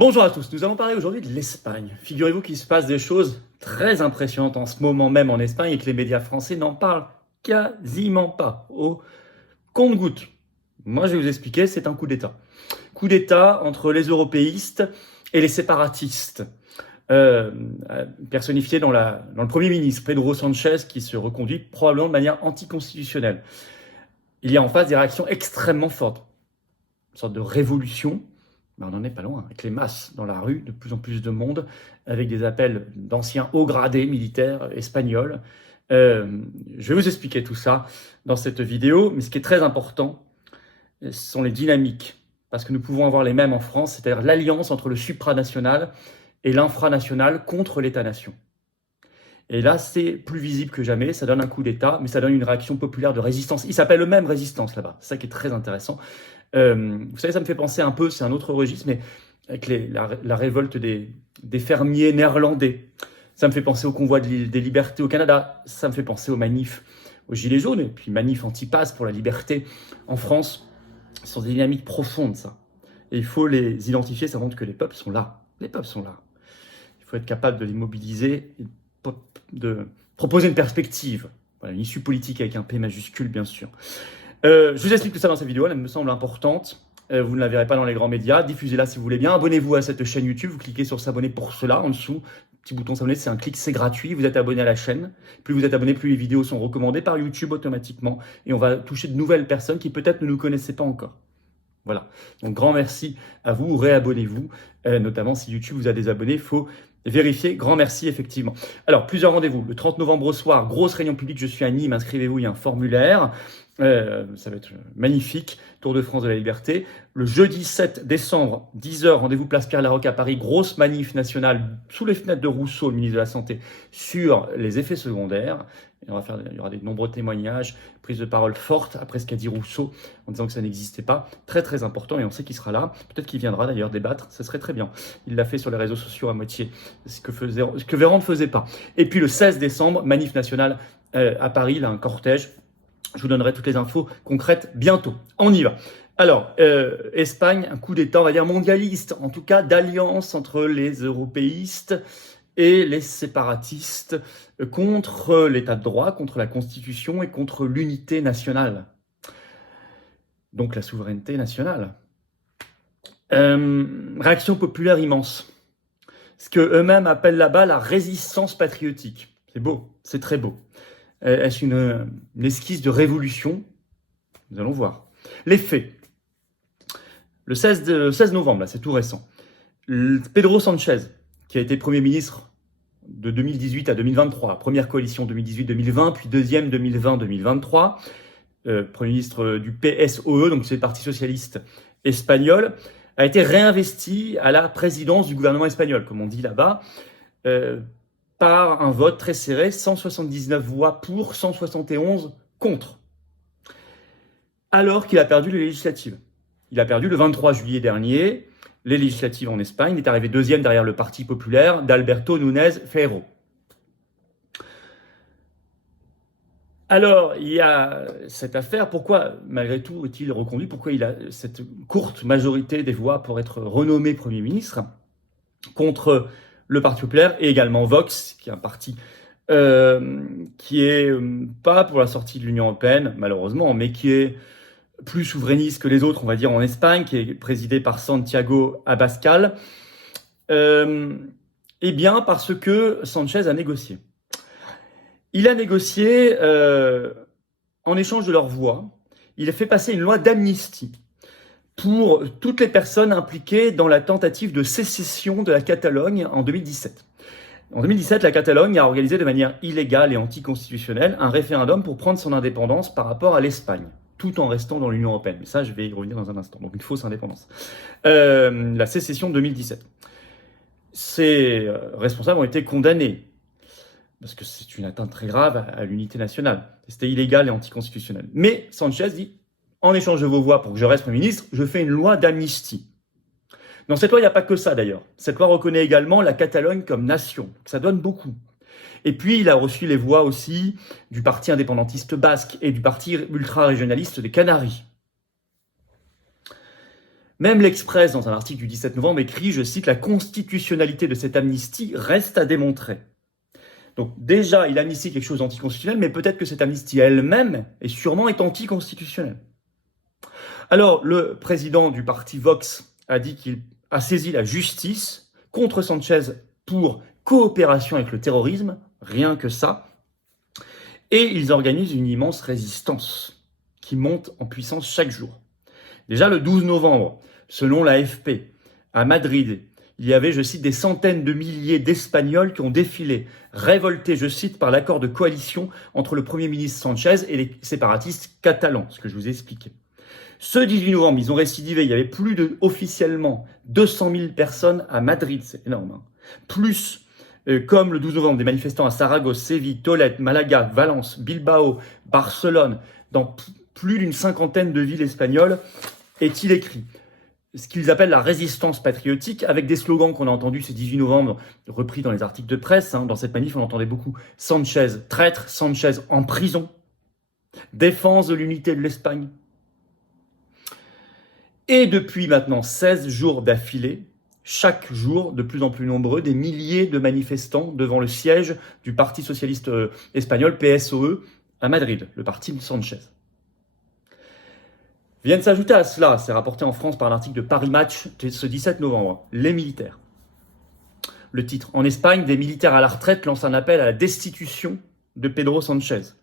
Bonjour à tous, nous allons parler aujourd'hui de l'Espagne. Figurez-vous qu'il se passe des choses très impressionnantes en ce moment même en Espagne et que les médias français n'en parlent quasiment pas, au compte-gouttes. Moi je vais vous expliquer, c'est un coup d'État. Coup d'État entre les européistes et les séparatistes, personnifié dans le Premier ministre, Pedro Sánchez, qui se reconduit probablement de manière anticonstitutionnelle. Il y a en face des réactions extrêmement fortes, une sorte de révolution. Mais on n'en est pas loin, avec les masses dans la rue, de plus en plus de monde, avec des appels d'anciens hauts gradés militaires espagnols. Je vais vous expliquer tout ça dans cette vidéo, mais ce qui est très important, ce sont les dynamiques, parce que nous pouvons avoir les mêmes en France, c'est-à-dire l'alliance entre le supranational et l'infranational contre l'État-nation. Et là, c'est plus visible que jamais, ça donne un coup d'État, mais ça donne une réaction populaire de résistance. Il s'appelle eux-mêmes résistance là-bas, c'est ça qui est très intéressant. Vous savez, ça me fait penser un peu, c'est un autre registre, mais avec la révolte des fermiers néerlandais. Ça me fait penser au convoi des libertés au Canada. Ça me fait penser aux manifs, aux Gilets jaunes, et puis manifs anti-pass pour la liberté en France. Ce sont des dynamiques profondes, ça. Et il faut les identifier, ça montre que les peuples sont là. Les peuples sont là. Il faut être capable de les mobiliser et de proposer une perspective. Voilà, une issue politique avec un P majuscule, bien sûr. Je vous explique tout ça dans cette vidéo, elle me semble importante. Vous ne la verrez pas dans les grands médias. Diffusez-la si vous voulez bien. Abonnez-vous à cette chaîne YouTube. Vous cliquez sur s'abonner pour cela en dessous. Petit bouton s'abonner, c'est un clic, c'est gratuit. Vous êtes abonné à la chaîne. Plus vous êtes abonné, plus les vidéos sont recommandées par YouTube automatiquement. Et on va toucher de nouvelles personnes qui peut-être ne nous connaissaient pas encore. Voilà. Donc grand merci à vous. Réabonnez-vous. Notamment si YouTube vous a désabonné, il faut vérifier. Grand merci, effectivement. Alors, plusieurs rendez-vous. Le 30 novembre au soir, grosse réunion publique. Je suis à Nîmes. Inscrivez-vous, il y a un formulaire. Ça va être magnifique. Tour de France de la liberté. Le jeudi 7 décembre, 10h, rendez-vous place Pierre-Laroque à Paris. Grosse manif nationale sous les fenêtres de Rousseau, le ministre de la Santé, sur les effets secondaires. Et il y aura des nombreux témoignages, prises de parole fortes après ce qu'a dit Rousseau en disant que ça n'existait pas. Très très important, et on sait qu'il sera là. Peut-être qu'il viendra d'ailleurs débattre, ce serait très bien. Il l'a fait sur les réseaux sociaux à moitié, ce que Véran ne faisait pas. Et puis le 16 décembre, manif nationale à Paris, là, un cortège. Je vous donnerai toutes les infos concrètes bientôt. On y va. Alors, Espagne, un coup d'État, on va dire mondialiste, en tout cas d'alliance entre les européistes et les séparatistes contre l'état de droit, contre la Constitution et contre l'unité nationale. Donc la souveraineté nationale. Réaction populaire immense. Ce qu'eux-mêmes appellent là-bas la résistance patriotique. C'est beau, c'est très beau. Est-ce une esquisse de révolution? Nous allons voir. Les faits. Le 16 novembre, là, c'est tout récent. Pedro Sánchez, qui a été Premier ministre de 2018 à 2023, première coalition 2018-2020, puis deuxième 2020-2023, Premier ministre du PSOE, donc c'est le Parti socialiste espagnol, a été réinvesti à la présidence du gouvernement espagnol, comme on dit là-bas, par un vote très serré, 179 voix pour, 171 contre. Alors qu'il a perdu les législatives. Il a perdu le 23 juillet dernier les législatives en Espagne. Il est arrivé deuxième derrière le Parti populaire d'Alberto Núñez Feijóo. Alors, il y a cette affaire. Pourquoi, malgré tout, est-il reconduit? Pourquoi il a cette courte majorité des voix pour être renommé Premier ministre contre le Parti populaire et également Vox, qui est un parti qui est pas pour la sortie de l'Union européenne, malheureusement, mais qui est plus souverainiste que les autres, on va dire, en Espagne, qui est présidé par Santiago Abascal. Eh bien, parce que Sanchez a négocié. Il a négocié en échange de leur voix. Il a fait passer une loi d'amnistie pour toutes les personnes impliquées dans la tentative de sécession de la Catalogne en 2017. En 2017, la Catalogne a organisé de manière illégale et anticonstitutionnelle un référendum pour prendre son indépendance par rapport à l'Espagne, tout en restant dans l'Union européenne. Mais ça, je vais y revenir dans un instant. Donc une fausse indépendance. La sécession de 2017. Ces responsables ont été condamnés parce que c'est une atteinte très grave à l'unité nationale. C'était illégal et anticonstitutionnel. Mais Sanchez dit, en échange de vos voix pour que je reste Premier ministre, je fais une loi d'amnistie. Dans cette loi, il n'y a pas que ça d'ailleurs. Cette loi reconnaît également la Catalogne comme nation. Ça donne beaucoup. Et puis, il a reçu les voix aussi du parti indépendantiste basque et du parti ultra-régionaliste des Canaries. Même l'Express, dans un article du 17 novembre, écrit, je cite, « La constitutionnalité de cette amnistie reste à démontrer ». Donc déjà, il amnistie quelque chose d'anticonstitutionnel, mais peut-être que cette amnistie elle-même est sûrement anticonstitutionnelle. Alors, le président du parti Vox a dit qu'il a saisi la justice contre Sanchez pour coopération avec le terrorisme, rien que ça. Et ils organisent une immense résistance qui monte en puissance chaque jour. Déjà, le 12 novembre, selon l'AFP, à Madrid, il y avait, je cite, des centaines de milliers d'Espagnols qui ont défilé, révoltés, je cite, par l'accord de coalition entre le Premier ministre Sanchez et les séparatistes catalans, ce que je vous ai expliqué. Ce 18 novembre, ils ont récidivé, il y avait plus de, officiellement, 200 000 personnes à Madrid, c'est énorme. Hein. Plus, comme le 12 novembre, des manifestants à Saragosse, Séville, Tolède, Malaga, Valence, Bilbao, Barcelone, dans plus d'une cinquantaine de villes espagnoles, est-il écrit ce qu'ils appellent la résistance patriotique, avec des slogans qu'on a entendus ce 18 novembre, repris dans les articles de presse. Hein. Dans cette manif, on entendait beaucoup « Sanchez traître »,« Sanchez en prison »,« Défense de l'unité de l'Espagne ». Et depuis maintenant 16 jours d'affilée, chaque jour, de plus en plus nombreux, des milliers de manifestants devant le siège du Parti socialiste espagnol, PSOE, à Madrid, le parti de Sanchez. Viennent s'ajouter à cela, c'est rapporté en France par un article de Paris Match ce 17 novembre, les militaires. Le titre, en Espagne, des militaires à la retraite lancent un appel à la destitution de Pedro Sanchez,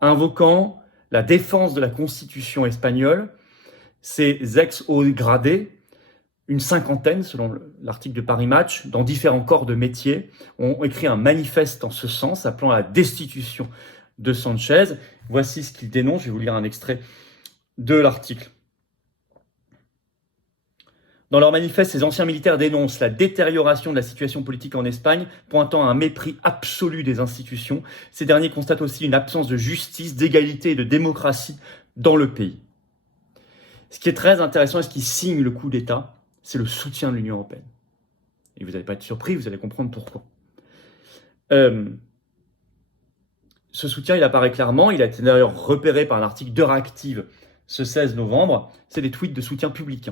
invoquant la défense de la constitution espagnole. Ces ex-hauts gradés, une cinquantaine selon l'article de Paris Match, dans différents corps de métier, ont écrit un manifeste en ce sens, appelant à la destitution de Sanchez. Voici ce qu'ils dénoncent, je vais vous lire un extrait de l'article. Dans leur manifeste, ces anciens militaires dénoncent la détérioration de la situation politique en Espagne, pointant à un mépris absolu des institutions. Ces derniers constatent aussi une absence de justice, d'égalité et de démocratie dans le pays. Ce qui est très intéressant et ce qui signe le coup d'État, c'est le soutien de l'Union européenne. Et vous n'allez pas être surpris, vous allez comprendre pourquoi. Ce soutien, il apparaît clairement, il a été d'ailleurs repéré par un article d'Euractiv ce 16 novembre, c'est des tweets de soutien public.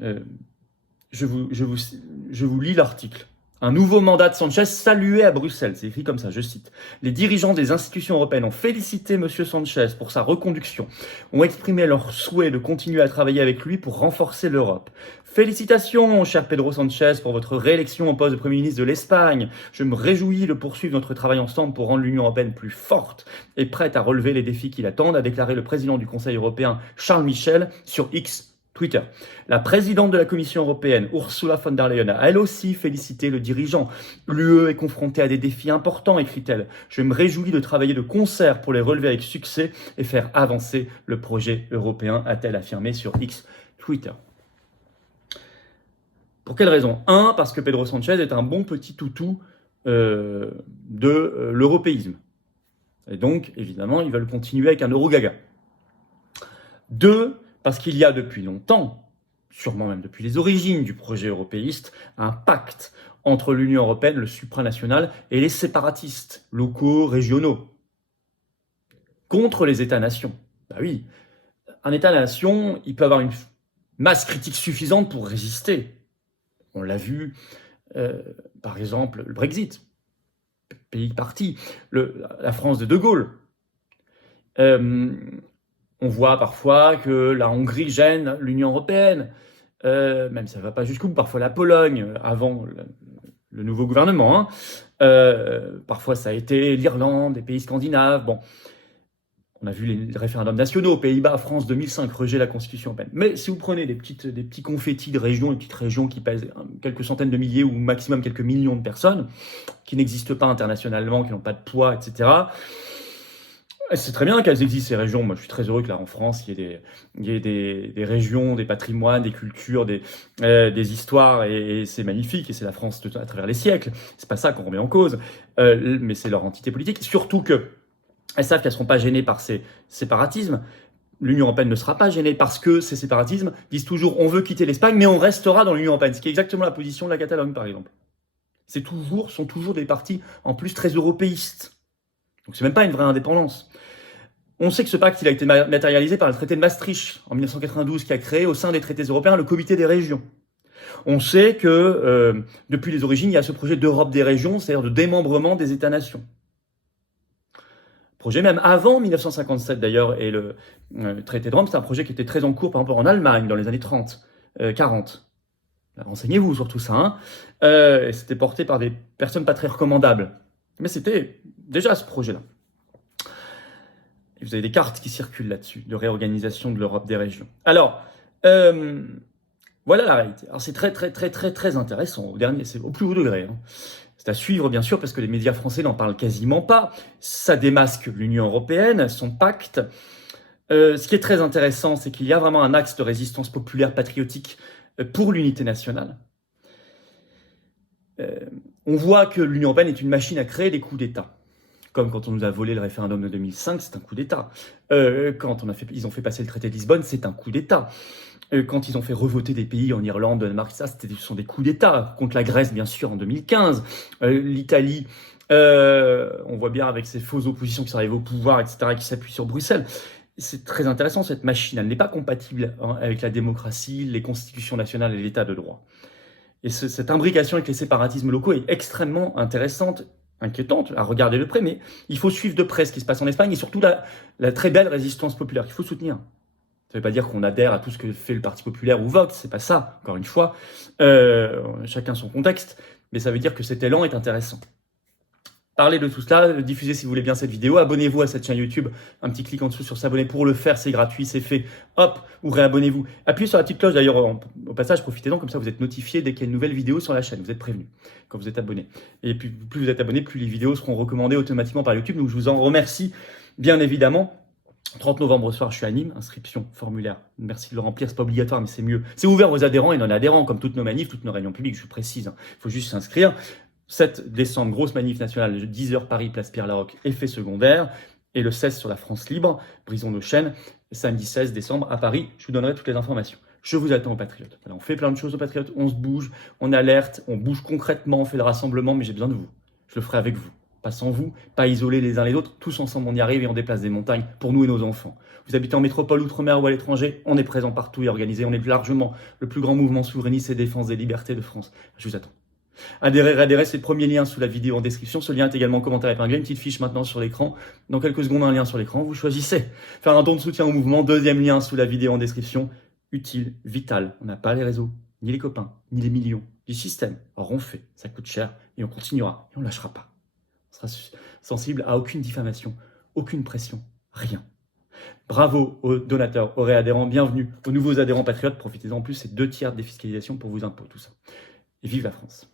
Je vous lis l'article. Un nouveau mandat de Sanchez salué à Bruxelles, c'est écrit comme ça, je cite. Les dirigeants des institutions européennes ont félicité M. Sanchez pour sa reconduction, ont exprimé leur souhait de continuer à travailler avec lui pour renforcer l'Europe. Félicitations, cher Pedro Sanchez, pour votre réélection au poste de Premier ministre de l'Espagne. Je me réjouis de poursuivre notre travail ensemble pour rendre l'Union européenne plus forte et prête à relever les défis qui l'attendent, a déclaré le président du Conseil européen, Charles Michel, sur X. Twitter. La présidente de la Commission européenne, Ursula von der Leyen, a elle aussi félicité le dirigeant. L'UE est confrontée à des défis importants, écrit-elle. Je me réjouis de travailler de concert pour les relever avec succès et faire avancer le projet européen, a-t-elle affirmé sur X Twitter. Pour quelle raison ? Un, parce que Pedro Sanchez est un bon petit toutou de l'européisme. Et donc, évidemment, ils veulent continuer avec un euro-gaga. Deux, parce qu'il y a depuis longtemps, sûrement même depuis les origines du projet européiste, un pacte entre l'Union européenne, le supranational, et les séparatistes locaux, régionaux, contre les États-nations. Bah oui, un État-nation, il peut avoir une masse critique suffisante pour résister. On l'a vu, par exemple, le Brexit, pays parti, la France de De Gaulle. On voit parfois que la Hongrie gêne l'Union européenne, même si ça ne va pas jusqu'où, parfois la Pologne, avant le nouveau gouvernement. Parfois ça a été l'Irlande, les pays scandinaves. Bon, on a vu les référendums nationaux, Pays-Bas, France 2005, rejet de la Constitution européenne. Mais si vous prenez des petits confettis de régions, des petites régions qui pèsent quelques centaines de milliers ou maximum quelques millions de personnes, qui n'existent pas internationalement, qui n'ont pas de poids, etc., c'est très bien qu'elles existent, ces régions. Moi, je suis très heureux que là, en France, il y ait des régions, des patrimoines, des cultures, des histoires, et c'est magnifique, et c'est la France à travers les siècles. C'est pas ça qu'on remet en cause, mais c'est leur entité politique. Surtout qu'elles savent qu'elles ne seront pas gênées par ces séparatismes. L'Union européenne ne sera pas gênée parce que ces séparatismes disent toujours on veut quitter l'Espagne, mais on restera dans l'Union européenne, ce qui est exactement la position de la Catalogne, par exemple. Sont toujours des partis, en plus, très européistes. Donc c'est même pas une vraie indépendance. On sait que ce pacte il a été matérialisé par le traité de Maastricht en 1992 qui a créé au sein des traités européens le comité des régions. On sait que depuis les origines, il y a ce projet d'Europe des régions, c'est-à-dire de démembrement des États-nations. Projet même avant 1957 d'ailleurs, et le traité de Rome, c'est un projet qui était très en cours, par exemple en Allemagne, dans les années 30, 40. Renseignez-vous sur tout ça. Hein. Et c'était porté par des personnes pas très recommandables. Mais c'était déjà ce projet-là. Et vous avez des cartes qui circulent là-dessus, de réorganisation de l'Europe des régions. Alors, voilà la réalité. Alors c'est très intéressant, au dernier, c'est au plus haut degré. Hein. C'est à suivre, bien sûr, parce que les médias français n'en parlent quasiment pas. Ça démasque l'Union européenne, son pacte. Ce qui est très intéressant, c'est qu'il y a vraiment un axe de résistance populaire patriotique pour l'unité nationale. On voit que l'Union européenne est une machine à créer des coups d'État. Comme quand on nous a volé le référendum de 2005, c'est un coup d'État. Quand ils ont fait passer le traité de Lisbonne, c'est un coup d'État. Quand ils ont fait revoter des pays en Irlande, Danemark, ce sont des coups d'État. Contre la Grèce, bien sûr, en 2015. L'Italie, on voit bien avec ces fausses oppositions qui sont arrivées au pouvoir, etc., qui s'appuient sur Bruxelles. C'est très intéressant, cette machine. Elle n'est pas compatible avec la démocratie, les constitutions nationales et l'état de droit. Et cette imbrication avec les séparatismes locaux est extrêmement intéressante, inquiétante, à regarder de près, mais il faut suivre de près ce qui se passe en Espagne et surtout la très belle résistance populaire qu'il faut soutenir. Ça ne veut pas dire qu'on adhère à tout ce que fait le Parti populaire ou Vox, c'est pas ça, encore une fois. Chacun son contexte, mais ça veut dire que cet élan est intéressant. Parlez de tout cela, diffusez si vous voulez bien cette vidéo, abonnez-vous à cette chaîne YouTube, un petit clic en dessous sur s'abonner pour le faire, c'est gratuit, c'est fait, hop, ou réabonnez-vous. Appuyez sur la petite cloche d'ailleurs, au passage, profitez-en, comme ça vous êtes notifié dès qu'il y a une nouvelle vidéo sur la chaîne, vous êtes prévenu quand vous êtes abonné. Et puis plus vous êtes abonné, plus les vidéos seront recommandées automatiquement par YouTube, donc je vous en remercie, bien évidemment. 30 novembre au soir, je suis à Nîmes, inscription, formulaire. Merci de le remplir, c'est pas obligatoire, mais c'est mieux. C'est ouvert aux adhérents et non-adhérents, comme toutes nos manifs, toutes nos réunions publiques, je précise. Il faut juste s'inscrire. 7 décembre, grosse manif nationale, 10h Paris, place Pierre-Laroque, effet secondaire. Et le 16 sur la France libre, brisons nos chaînes. Samedi 16 décembre à Paris, je vous donnerai toutes les informations. Je vous attends aux Patriotes. Voilà, on fait plein de choses aux Patriotes, on se bouge, on alerte, on bouge concrètement, on fait le rassemblement, mais j'ai besoin de vous. Je le ferai avec vous. Pas sans vous, pas isolés les uns les autres, tous ensemble on y arrive et on déplace des montagnes pour nous et nos enfants. Vous habitez en métropole, outre-mer ou à l'étranger, on est présent partout et organisé, on est largement le plus grand mouvement souverainiste et défense des libertés de France. Je vous attends. Adhérez, c'est le premier lien sous la vidéo en description. Ce lien est également en commentaire épinglé, une petite fiche maintenant sur l'écran. Dans quelques secondes, un lien sur l'écran, vous choisissez. Faire un don de soutien au mouvement, deuxième lien sous la vidéo en description. Utile, vital. On n'a pas les réseaux, ni les copains, ni les millions du système. Alors on fait, ça coûte cher et on continuera et on ne lâchera pas. On sera sensible à aucune diffamation, aucune pression, rien. Bravo aux donateurs, aux réadhérents, bienvenue aux nouveaux adhérents patriotes. Profitez-en plus, c'est 2 tiers de défiscalisation pour vos impôts, tout ça. Et vive la France!